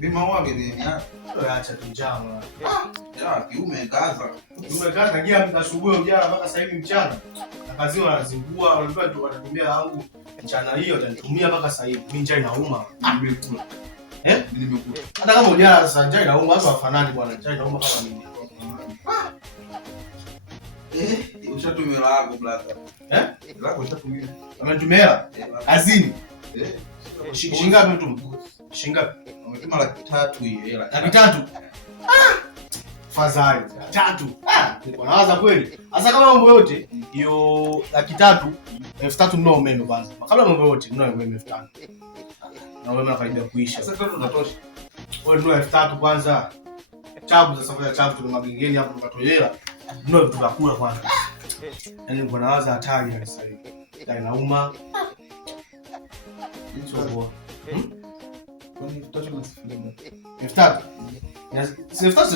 Bima wangu ni acha tu njama. Ya kiume kaza. Kiume kaza tangia asubuhi ujana mpaka sasa hivi mchana. Na kazi wanazingua, wanajua tu watatumia yangu mchana hiyo watanitumia mpaka sasa hivi. Mimi njaa inauma. Nimekula. Mimi nimekula. Hata kama ujana sasa njaa inauma, watu wafanani bwana. Njaa inauma kama mimi. Ushatumia lako brother. Lako ushatumia. Amenitumia azini. Shingapi mtu? Shingapi? Umetuma 300 hiyo hela. 300. Fadhali. 300. Niko nawaza kweli. Sasa kama mambo yote hiyo 300, 3000 ndio umeme kwanza. Kabla mambo yote ndio umeme 5000. Na umeme unakaribia kuisha. Sasa 300 unatosha. Wewe ndio 3000 kwanza. Chabu za safari ya chabu tu mabingeni hapo tukatolela. Ndio tukakula kwanza. Yaani niko nawaza hatari sasa hivi. Ndio inauma. Hicho kwani tutacho na sifuri 3000.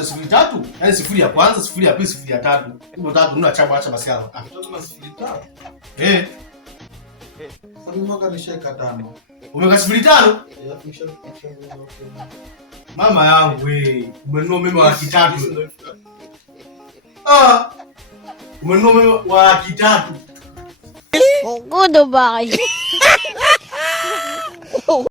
Sifuri tatu? Yaani sifuri ya kwanza, sifuri ya pili, sifuri ya tatu. Hiyo tatu ndio acha acha basi hapo. Tutacho na sifuri tatu. Sasa mwaka nisheka 5. Umeweka sifuri 5? Mama yangu wewe, umenunua umeme wa 300. Umenunua umeme wa 300. Goodbye.